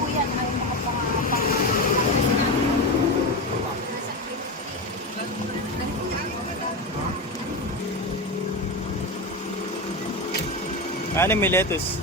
po yan ay mga pang Ano may lettuce?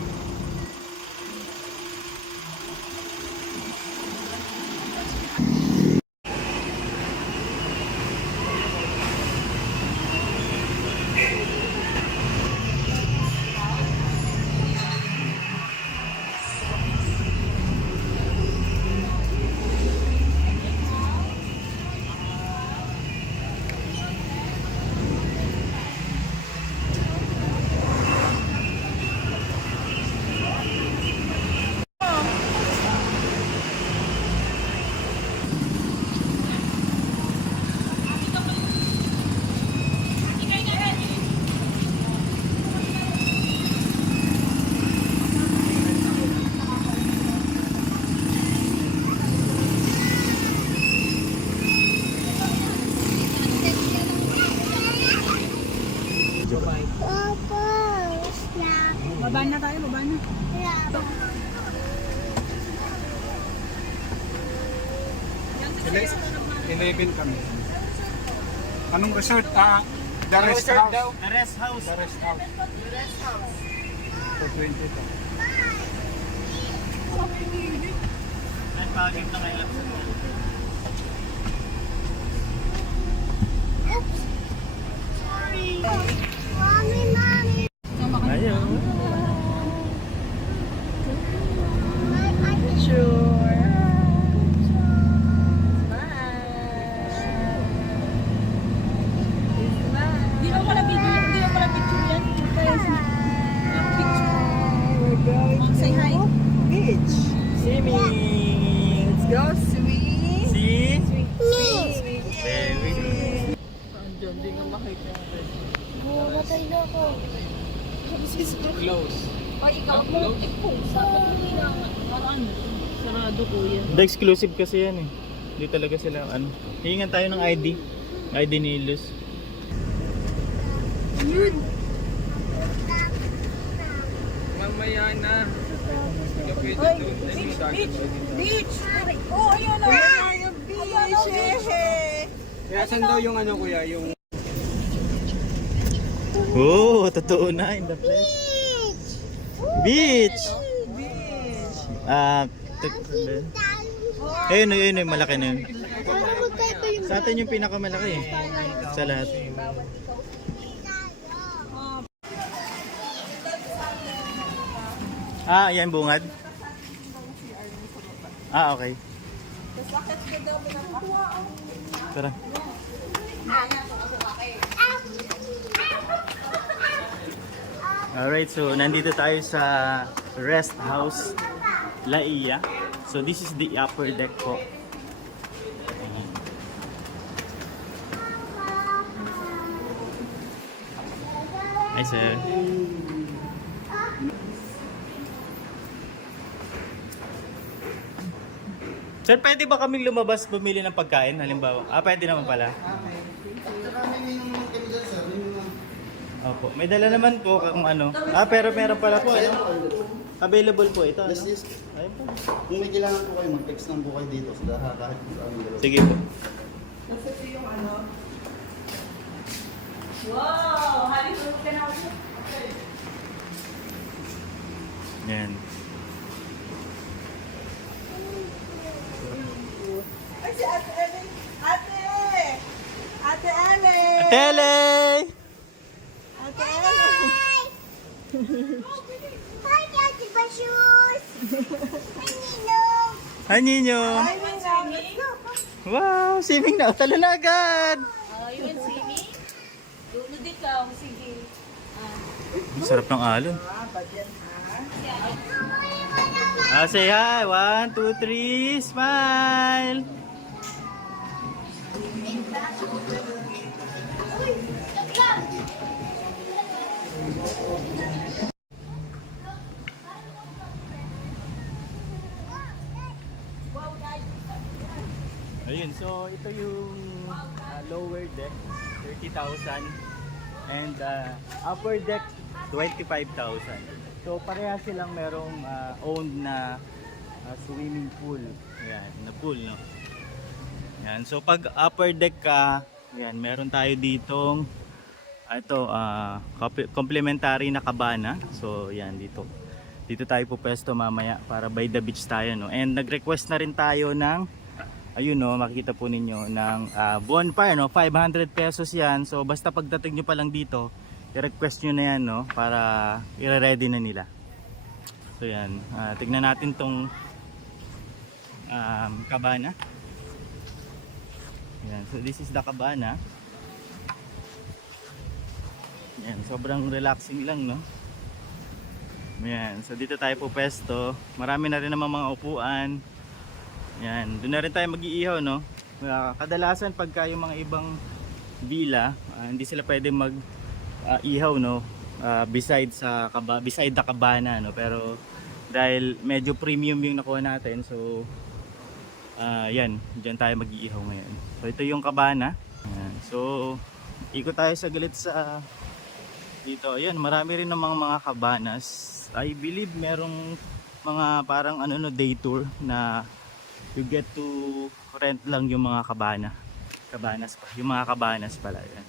Baba na tayo, baba na. Ilan 11 kami. Anong resort? The Rest House. The rest house. The Rest House. So 20 to. Ay, pagin na ngayon. Ayun. Di ba pala video yan? Di ba pala picture yan? We're going Say hi. to beach. Swimming. Let's go swim. See? Swim. Very good. Andiyan, di nga makita. Bumatay na ako. Close. Ay, ikaw mo. Sabi mo nila. Parang sarado ko yan. The exclusive kasi yan eh. Hindi talaga sila ano. Hihingan tayo ng ID. ID ni Luz. Mamaya na. Kapit Hoy, doon. Beach! Oh, ayun o! Ayan yung beach. Kaya saan daw yung ano kuya? Yung Oh, totoo na in the flesh. Beach! Beach. Ayun, ayun, ayun, malaki na yun. Sa atin yung pinakamalaki eh. Sa lahat. Yan bungad. Okay. Tara. Alright, so nandito tayo sa Rest House La Ia. So this is the upper deck po. Hi sir. Sir, pwede ba kaming lumabas bumili ng pagkain? Halimbawa. Pwede naman pala. Opo. May dala naman po kung ano. Pero meron pala po. Ano? Available po ito. Yes, Ano? yes. Ayun po. Kung may kailangan po kayo, mag-text lang po kayo dito sa kahit kung saan yung Sige po. Nasa ito yung ano. Wow! Halito ka na ako. Yan. Ay, si Ate Ellen. Ate! Ate Ellen! Tele! Ate Ellen! Hi, Nino! Ay, may Wow! Swimming na! Talo na agad! Yun, sini. Lunod ikaw, sige. Sarap ng alon. Badyan ha. Say hi! 1, 2, 3, smile! Ayun, so ito yung lower deck, 30,000 and upper deck, 25,000. So pareha silang merong owned na swimming pool. Ayan, na pool, no? Ayan, so pag upper deck ka, ayan, meron tayo ditong complimentary na cabana. So ayan, dito tayo pupesto mamaya para by the beach tayo, no? And nag-request na rin tayo ng, ayun, no, makikita po ninyo ng bonfire, no? 500 pesos yan. So basta pagdating nyo pa lang dito, i-request nyo na yan, no? Para i-ready na nila. So yan, tignan natin tong cabana. Yan, so this is the cabana. Yan, sobrang relaxing lang, no? Yan, so dito tayo po pesto. Marami na rin naman mga upuan. Yan, doon na rin tayo mag-iihaw, no? Kadalasan pagka yung mga ibang villa, hindi sila pwede mag-ihaw, no? Beside the cabana, no? Pero dahil medyo premium yung nakuha natin, so yan, dyan tayo mag-iihaw ngayon. So ito yung cabana. Yan. So ikot tayo saglit sa dito. Ayan, marami rin namang mga cabanas. I believe merong mga parang day tour na you get to rent lang yung mga cabanas pa. Yung mga cabanas pala yan.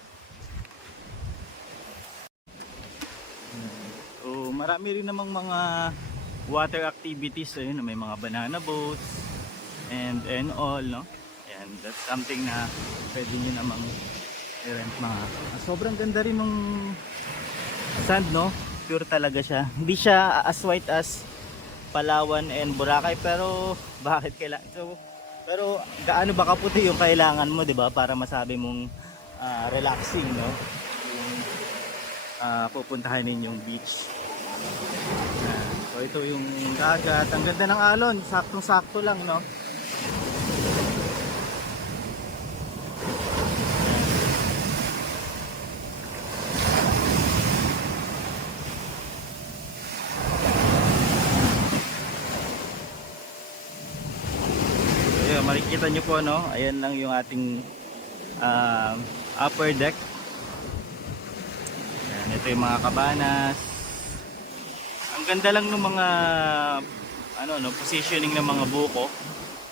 So marami rin namang mga water activities. Ayun, may mga banana boats and all, no? And that's something na pwede nyo namang i-rent mga. Sobrang ganda rin nung sand, no? Pure talaga siya. Hindi siya as white as Palawan and Boracay, pero bakit kailangan? So, pero gaano ba kaputi yung kailangan mo, 'di ba? Para masabi mong relaxing, no? Yung pupuntahan ninyong beach. So ito yung dagat. Ang ganda ng alon, saktong-sakto lang, no? Makikita nyo po, no? Ayan lang yung ating upper deck. Ayan, ito yung mga cabanas. Ang ganda lang ng mga positioning ng mga buko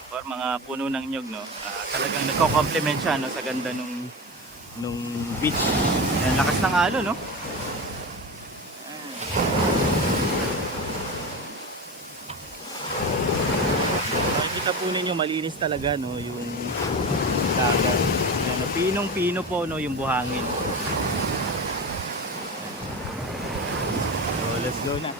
or mga puno ng nyug, no? Talagang nagko-complement siya, no, sa ganda nung beach. Ayan, lakas ng alon, no? Kita po ninyo, malinis talaga, no, yung dagat. Pinong-pino po, no, yung buhangin. So let's go na.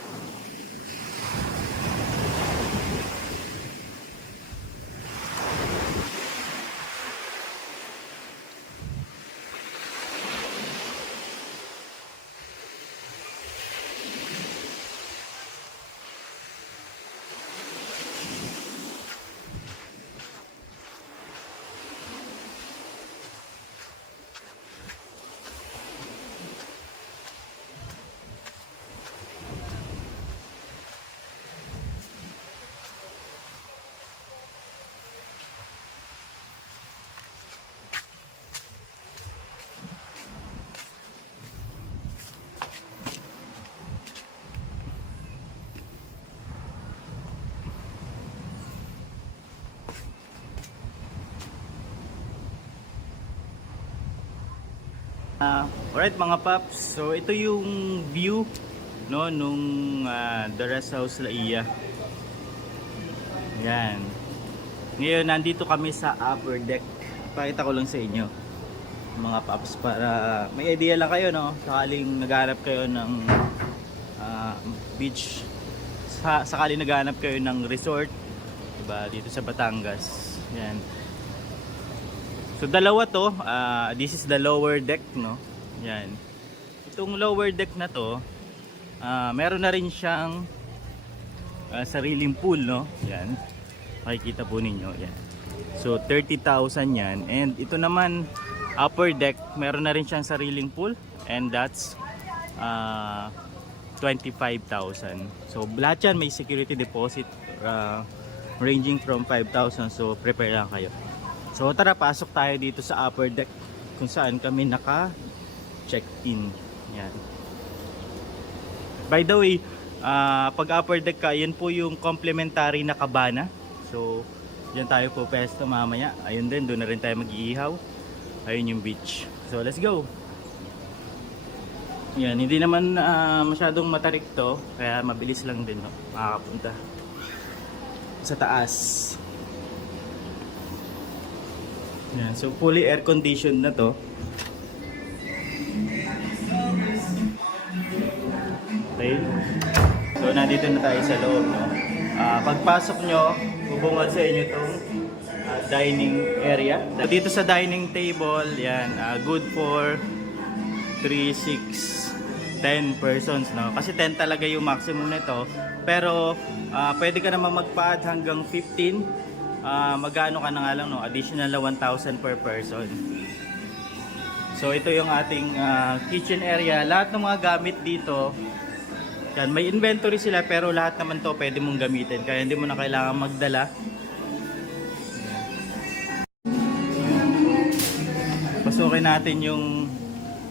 Alright mga paps, so ito yung view, no, nung The Rest House La Ia. Yan. Ngayon nandito kami sa upper deck. Pakita ko lang sa inyo mga paps para may idea lang kayo, no, sakaling naghahanap kayo ng beach, sakaling naghahanap kayo ng resort, diba, dito sa Batangas. Yan. So dalawa to, this is the lower deck, no? Yan. Itong lower deck na to, meron na rin siyang sariling pool, no? Yan. Makikita po ninyo, yan. So 30,000 yan. And ito naman, upper deck, meron na rin siyang sariling pool, and that's 25,000. So lahat yan may security deposit ranging from 5,000. So prepare lang kayo. So tara, pasok tayo dito sa upper deck kung saan kami naka-check-in. Yan. By the way, Pag upper deck ka, yun po yung complimentary na cabana. So, dyan tayo po pesto mamaya. Ayun din, doon na rin tayo mag-iihaw. Ayun yung beach. So, let's go! Yan, hindi naman masyadong matarik to. Kaya mabilis lang din, no? Makakapunta sa taas. Yan, so fully air conditioned na to. Okay. So nandito na tayo sa loob, no? Pagpasok nyo, bubungad sa inyo itong dining area. Dito sa dining table, yan, good for 3, 6, 10 persons, no? Kasi 10 talaga yung maximum nito. Pero pwede ka naman magpa-add hanggang 15. Magano ka na nga lang, no? Additional na 1,000 per person. So ito yung ating kitchen area. Lahat ng mga gamit dito, yan, may inventory sila, pero lahat naman to pwede mong gamitin. Kaya hindi mo na kailangan magdala. Pasukin natin yung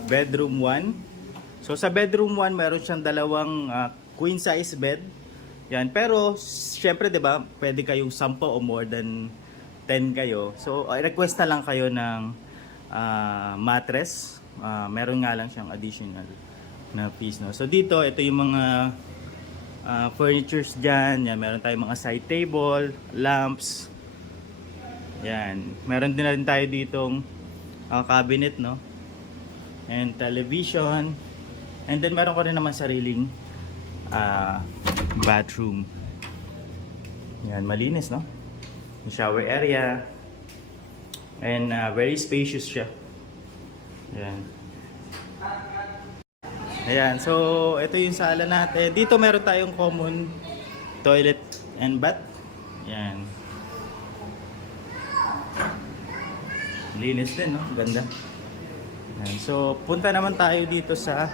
bedroom 1. So sa bedroom 1, meron siyang dalawang queen size bed. Yan, pero syempre 'di ba, pwede kayong 10 o more than 10 kayo. So request na lang kayo ng mattress. Meron nga lang siyang additional na piece, no. So dito, ito yung mga furnitures diyan. Yan, meron tayong mga side table, lamps. Yan, meron din na rin tayo ditong cabinet, no. And television. And then meron ko rin naman sariling bathroom. Yan, malinis, no? Yung shower area. And very spacious siya. Yan. Ayan, so ito yung sala natin. Dito meron tayong common toilet and bath. Yan. Linis din, no? Ganda. Yan. So punta naman tayo dito sa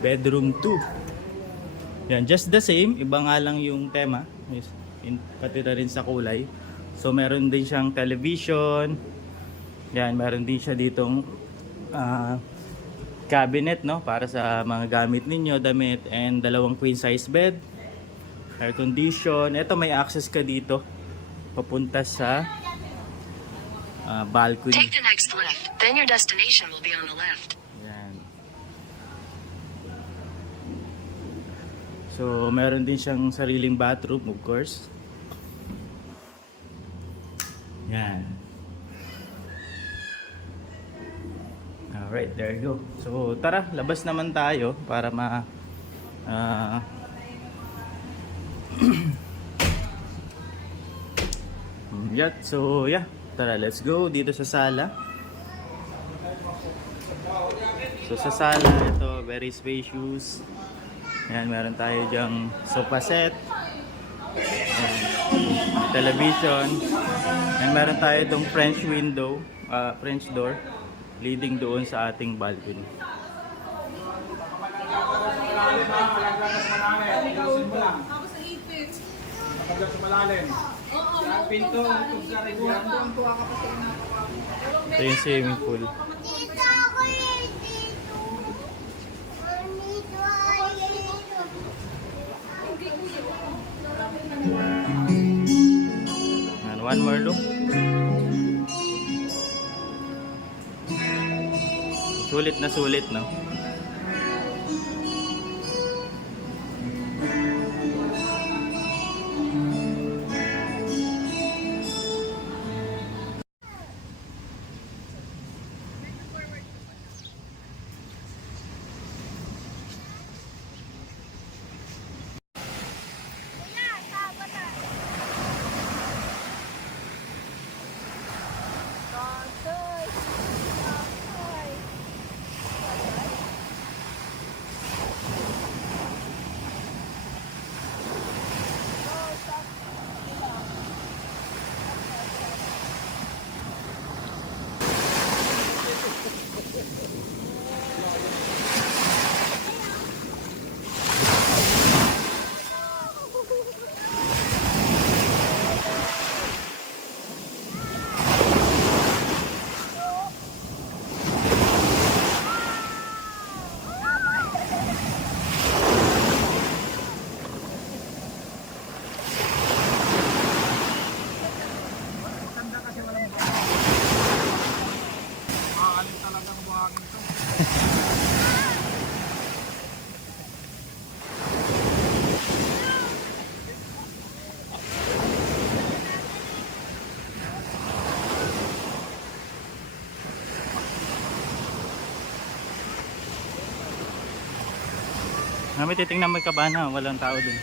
bedroom 2. Yan, just the same, iba nga lang yung tema, pati na rin sa kulay. So meron din siyang television. Yan, meron din siya ditong cabinet, no, para sa mga gamit ninyo, damit, and dalawang queen size bed, air condition. Ito, may access ka dito papunta sa balcony. Take the next left, then your destination will be on the left. Yan. So meron din siyang sariling bathroom, of course. Yan. Alright, there you go. So tara, labas naman tayo para so yeah, tara, let's go dito sa sala. So sa sala, ito, very spacious. Yan, meron tayo dyang sofa set. Yan, television. And meron tayo itong French window, French door, leading doon sa ating balcony. Ito yung swimming pool. And one more look. Sulit na sulit, no? Kami titingnan mo yung kabana, walang tao dun.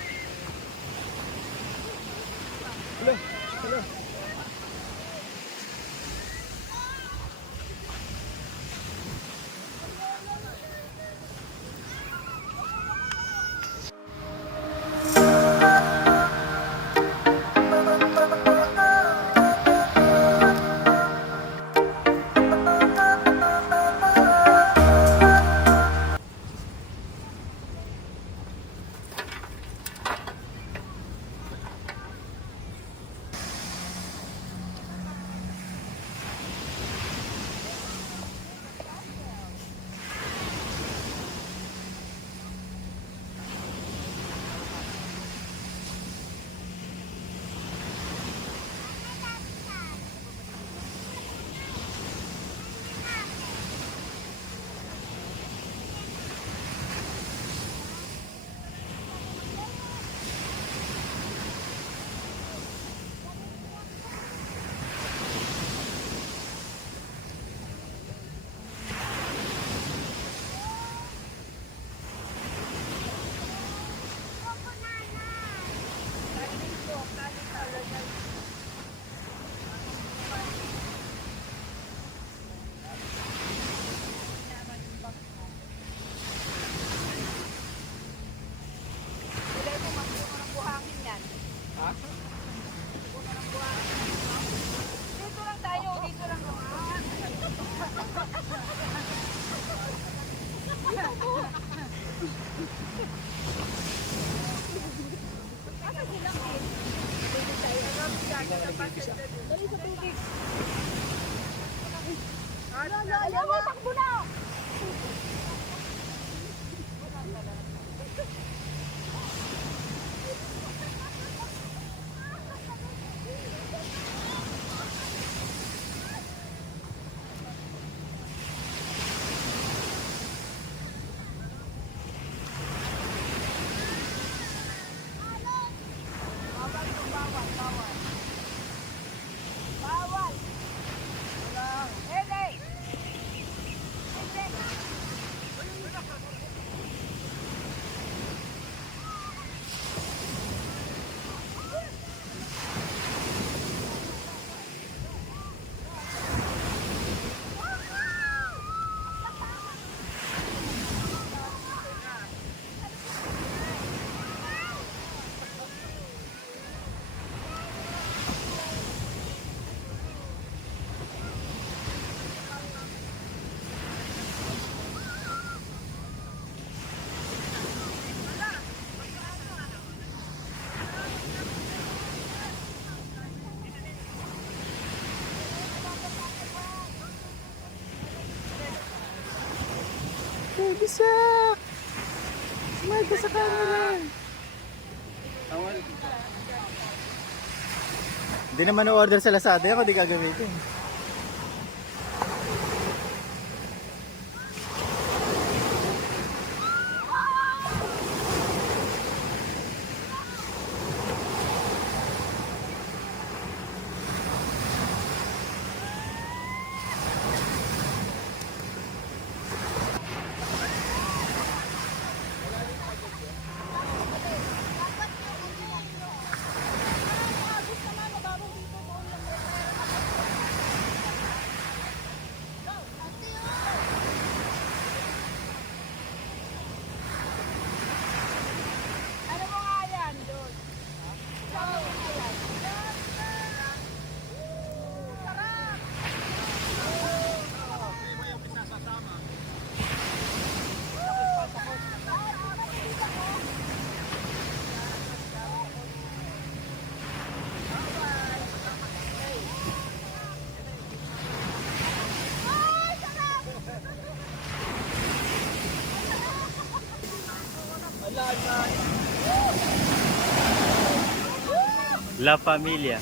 Bisak! Smile ka sa camera! Hindi naman na-order sa Lazada, ako di gagamitin. La Familia.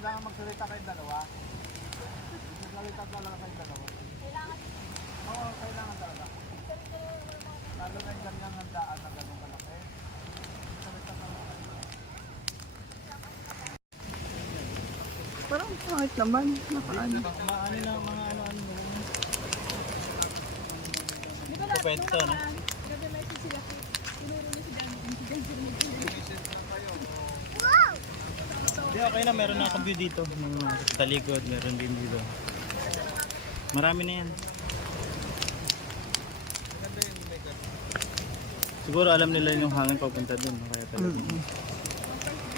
Kailangan magsalita kayong dalawa. Magsalita talaga kayong dalawa. Kailangan? Oo, kailangan talaga. Lalo na yung ganyang handaan na gano'ng kalaki. Magsalita talaga kayo. Parang pangit naman. Nakaano. Ano na mga ano-ano mo. Kwento, no? Hindi, okay na. Meron na akong view dito. Sa likod, meron din dito. Marami na yan. Siguro alam nila yung hangin papunta dun. Kaya talaga.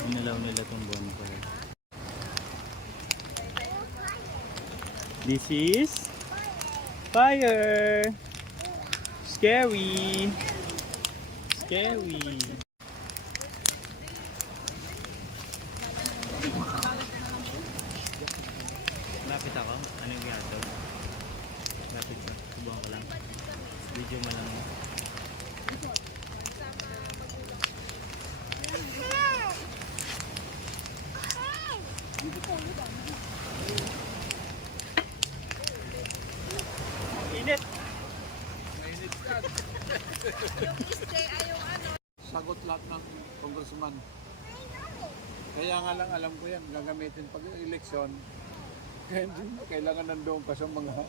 Inilaw nila itong bonfire. This is fire. Scary. Scary. Lapit ako. Ano yung ginagawa? Lapit ba? Subukan ko lang. Video mo lang. Init. Sagot lahat ng congressman. Kaya nga lang alam ko yan, gagamitin pag eleksyon. Kaya hindi kailangan nandoon pa sa mga...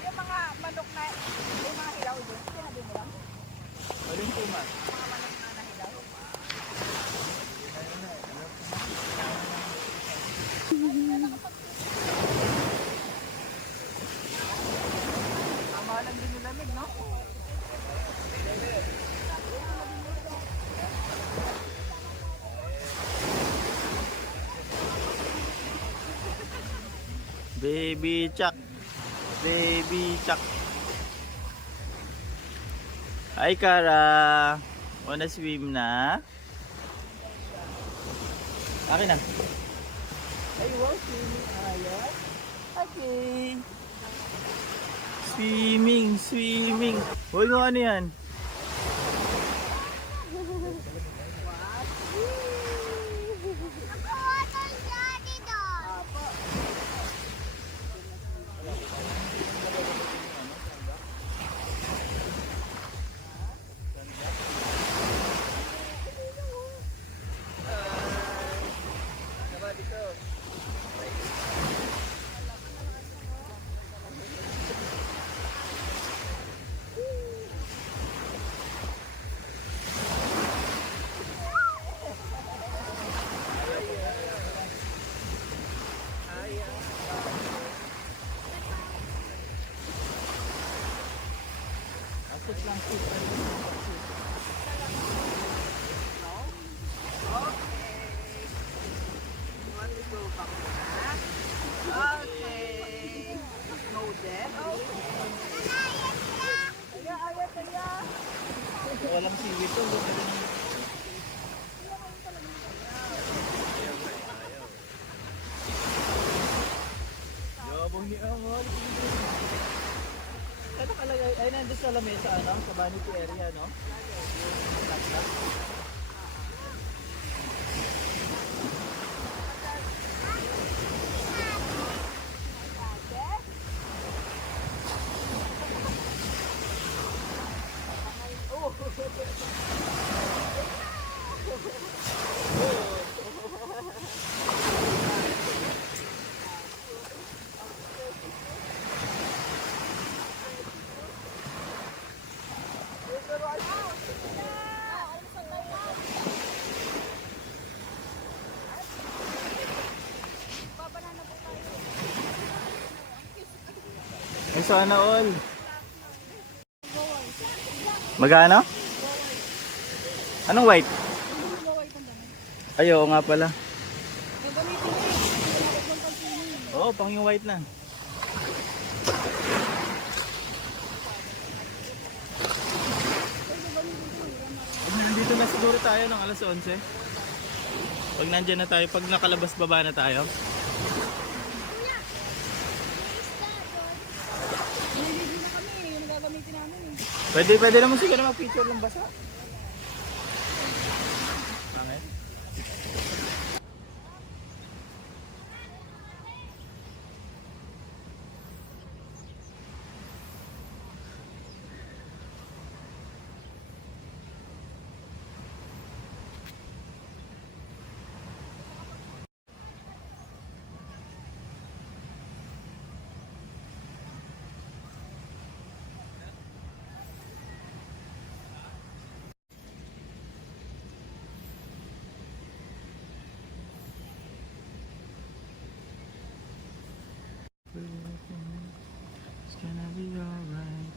Yung mga manok na, yung mga hilaw doon, sinabi mo lang? Waling pumas. Mga manok na nahilaw. Tama lang din yung lamig, no? Baby Chuck. Baby Chuck. Hi, Kara. Wanna swim na? Akin na. Ay, wow, swimming ayos. Okay. Swimming, swimming. Huwag mo ano yan? Okay. Noted. Walang siwit to. Yabang ni Angol. Ano kalagay? Ay, nandun sa lamesa, ano? Sa vanity area, no? Ay, sana all. Magano? Anong white? Ay, oo nga pala. Oo, pang yung white na. Nandito na siguro tayo ng alas 11. Pag nandyan na tayo, pag nakalabas baba na tayo. Pwede naman siguro mag-picture ng basa. Pangit. It's gonna be alright.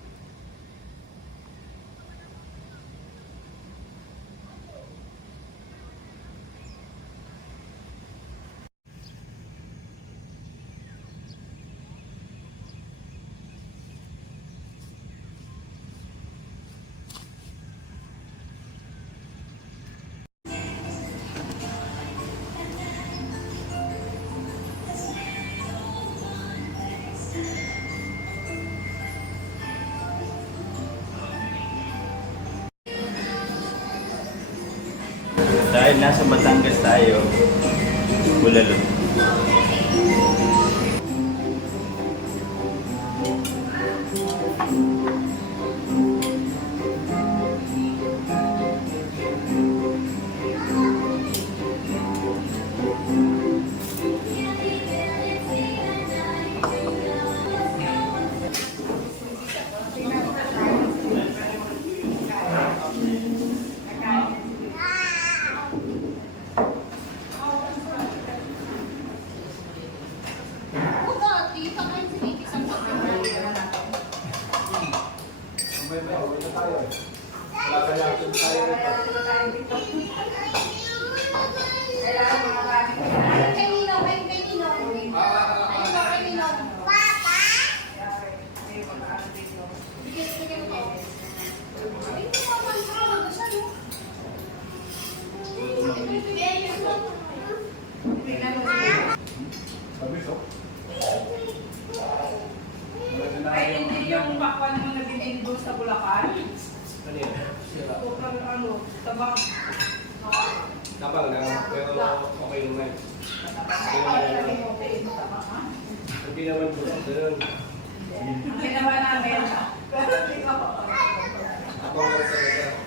Dahil nasa Batangas tayo, Bulalo.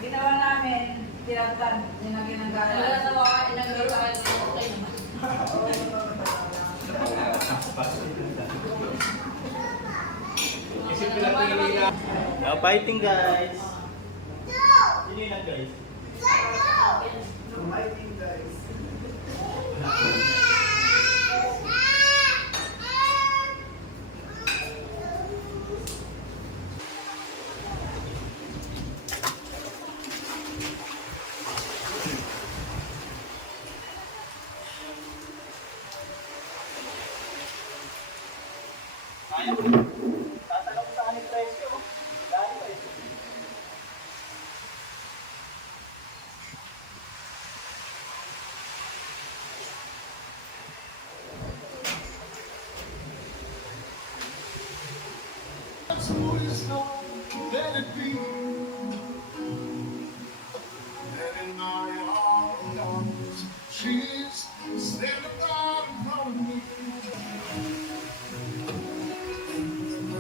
Ginawa namin, tinagtan, nilagyan ng gala. Wala na mga ilagay sa akin. Okay naman. Now fighting guys. Sino yun lang guys? Fighting guys. Tatalong sa aning presyo. Dahil presyo. Let it be. Let in my arms. She's standing right in front of me.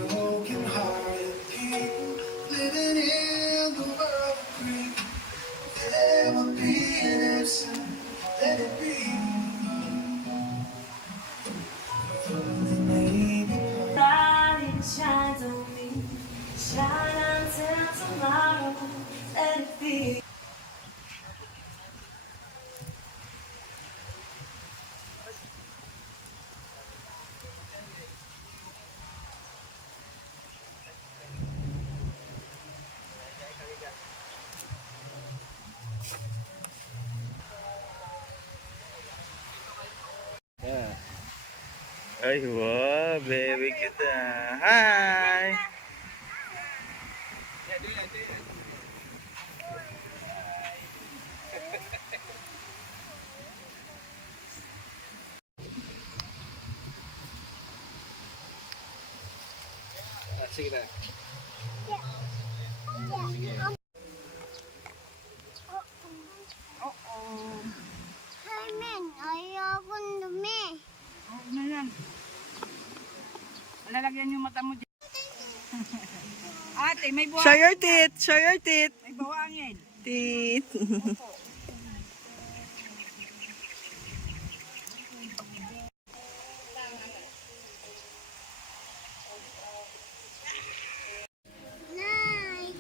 Broken hearted people living in the world of greed. Never be an answer. Let it be. Light shines on me, shine until tomorrow. Let it be. Ay, wow, baby kita. Hi! Sige na. Carmen, ayokong dumi. Huwag na yan. Lalagyan yung mata mo dyan. Ate, may buhangin. Show your teeth. Show your teeth. May buhangin. Teeth. Nay.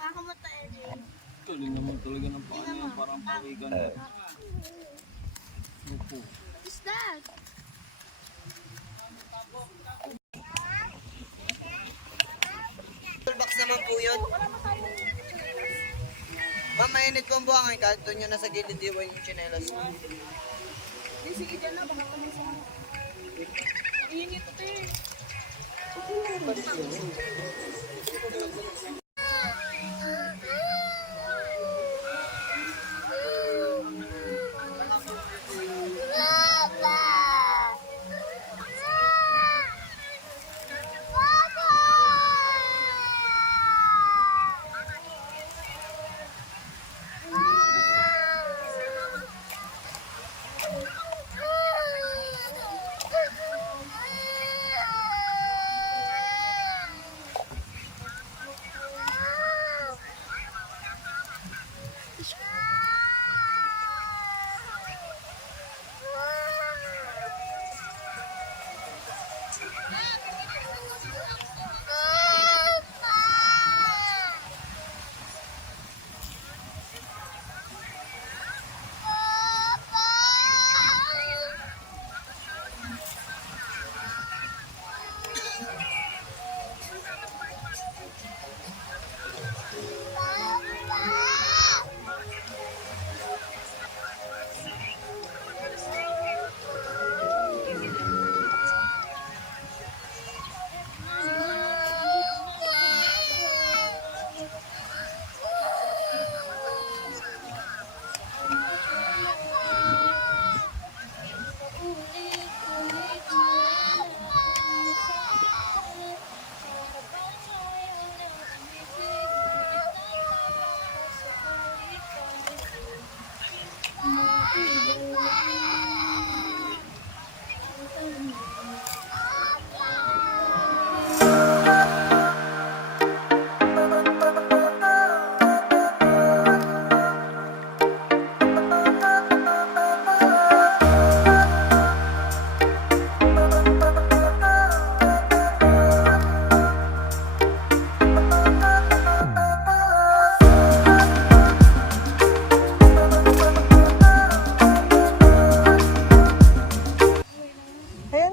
Makamatay din. Tuloy naman talaga ng paano yung parang pawigan. What is that? Box naman po yun. Ma'am, mainit po ang buhangin. Kahit doon nyo na sa gilid iwan yung chinelas. Sige dyan na, baka kami sa... Init ito eh. Ayan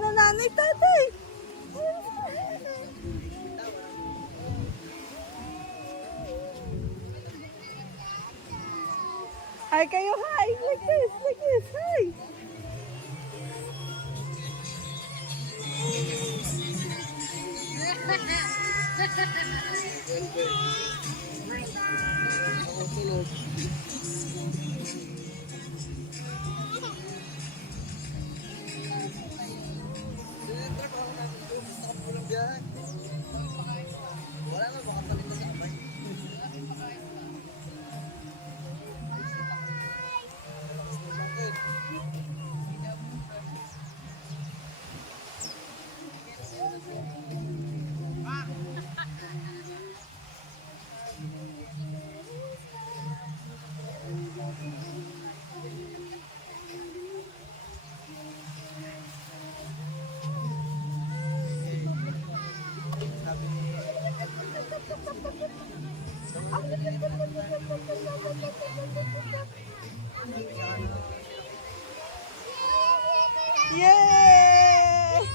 na nanay, tatay. Hi kayo, hi. Like this, hi. Yay!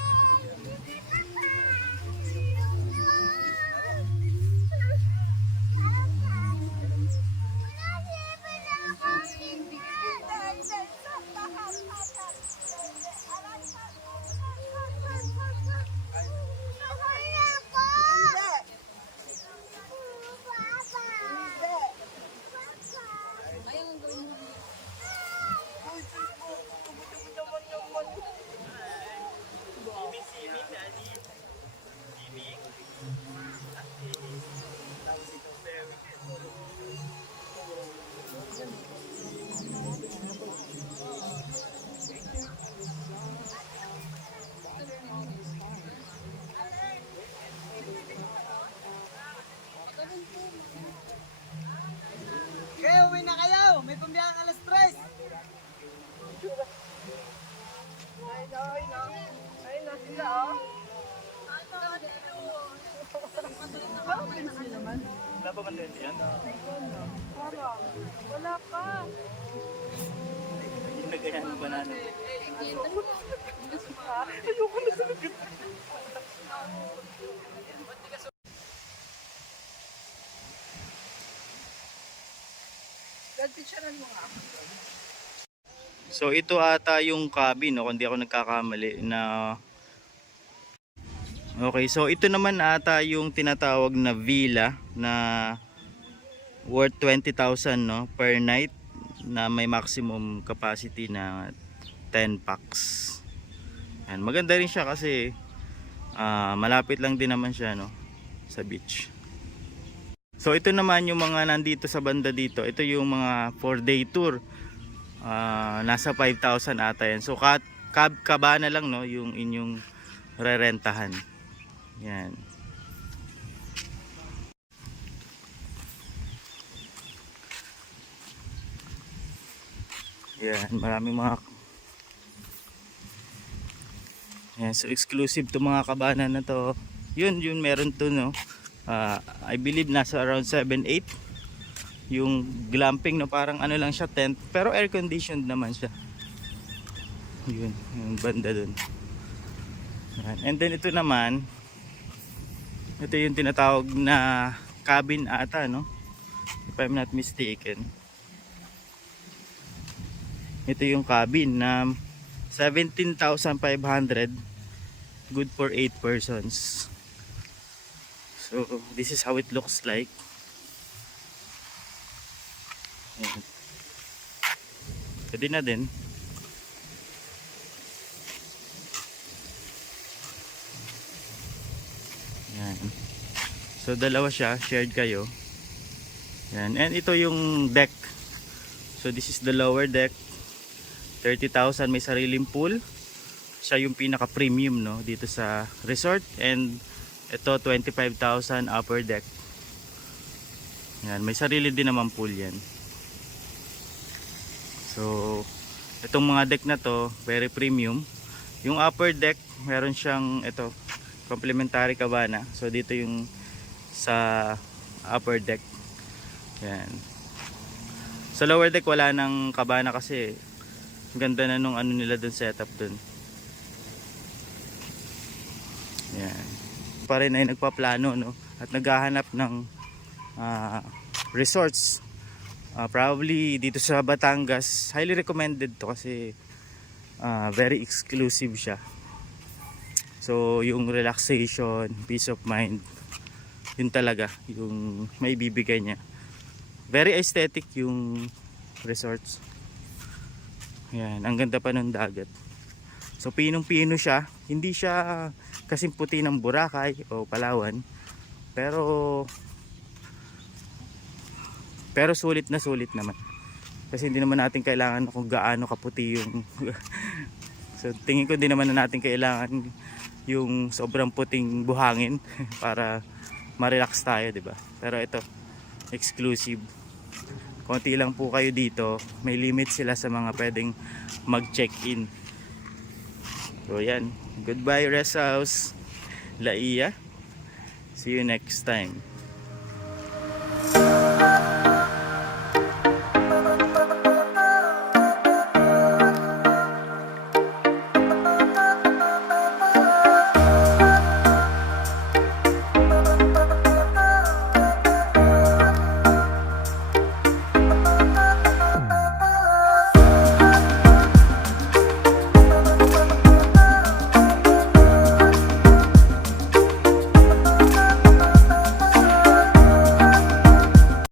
Kaya uwi na kayo! May pambiyang alas 3! Ayun na sila, oh. Wala pa man din yan? Wala pa. Yung nagayan ng banana. Ayoko na sa likod. Picturean mo nga. So ito ata yung cabin, no, kung di ako nagkakamali na. Okay, so ito naman ata yung tinatawag na villa na worth 20,000, no, per night, na may maximum capacity na 10 packs. Yan, maganda rin siya kasi malapit lang din naman siya, no, sa beach. So ito naman yung mga nandito sa banda dito. Ito yung mga 4-day tour. Nasa 5,000 ata yan. So kabana lang, no, yung inyong rerentahan. Yan. Yan, maraming mga. Yan, so exclusive to mga kabana na to. Yun meron to, no. I believe nasa around 7-8 yung glamping, no, parang ano lang siya, tent, pero air conditioned naman siya. Yun, yung banda dun. Yan. And then ito naman, ito yung tinatawag na cabin ata, no, if I'm not mistaken. Ito yung cabin na 17,500, good for 8 persons. So this is how it looks like. Ayan. Pwede na din. Ayan. So dalawa siya, shared kayo. Ayan. And ito yung deck. So this is the lower deck. 30,000 may sariling pool. Siya yung pinaka premium, no, dito sa resort. And ito 25,000 upper deck. Yan, may sarili din naman pool yan. So itong mga deck na to very premium. Yung upper deck meron siyang ito complimentary cabana. So dito yung sa upper deck. Yan. Sa lower deck wala nang cabana kasi ganda na nung ano nila dun, setup dun. Yan. Pa rin ay nagpaplano, no, at naghahanap ng resorts. Probably dito sa Batangas, highly recommended to kasi very exclusive siya. So yung relaxation, peace of mind, yun talaga yung may bibigay niya. Very aesthetic yung resorts. Yan, ang ganda pa ng dagat. So pinong-pino siya, hindi siya kasing puti ng Boracay o Palawan, pero sulit na sulit naman. Kasi hindi naman natin kailangan kung gaano kaputi yung so tingin ko hindi naman natin kailangan yung sobrang puting buhangin para ma-relax tayo, di ba? Pero ito, exclusive. Konti lang po kayo dito. May limit sila sa mga pwedeng mag-check-in. So yan. Goodbye Rest House La Ia. See you next time.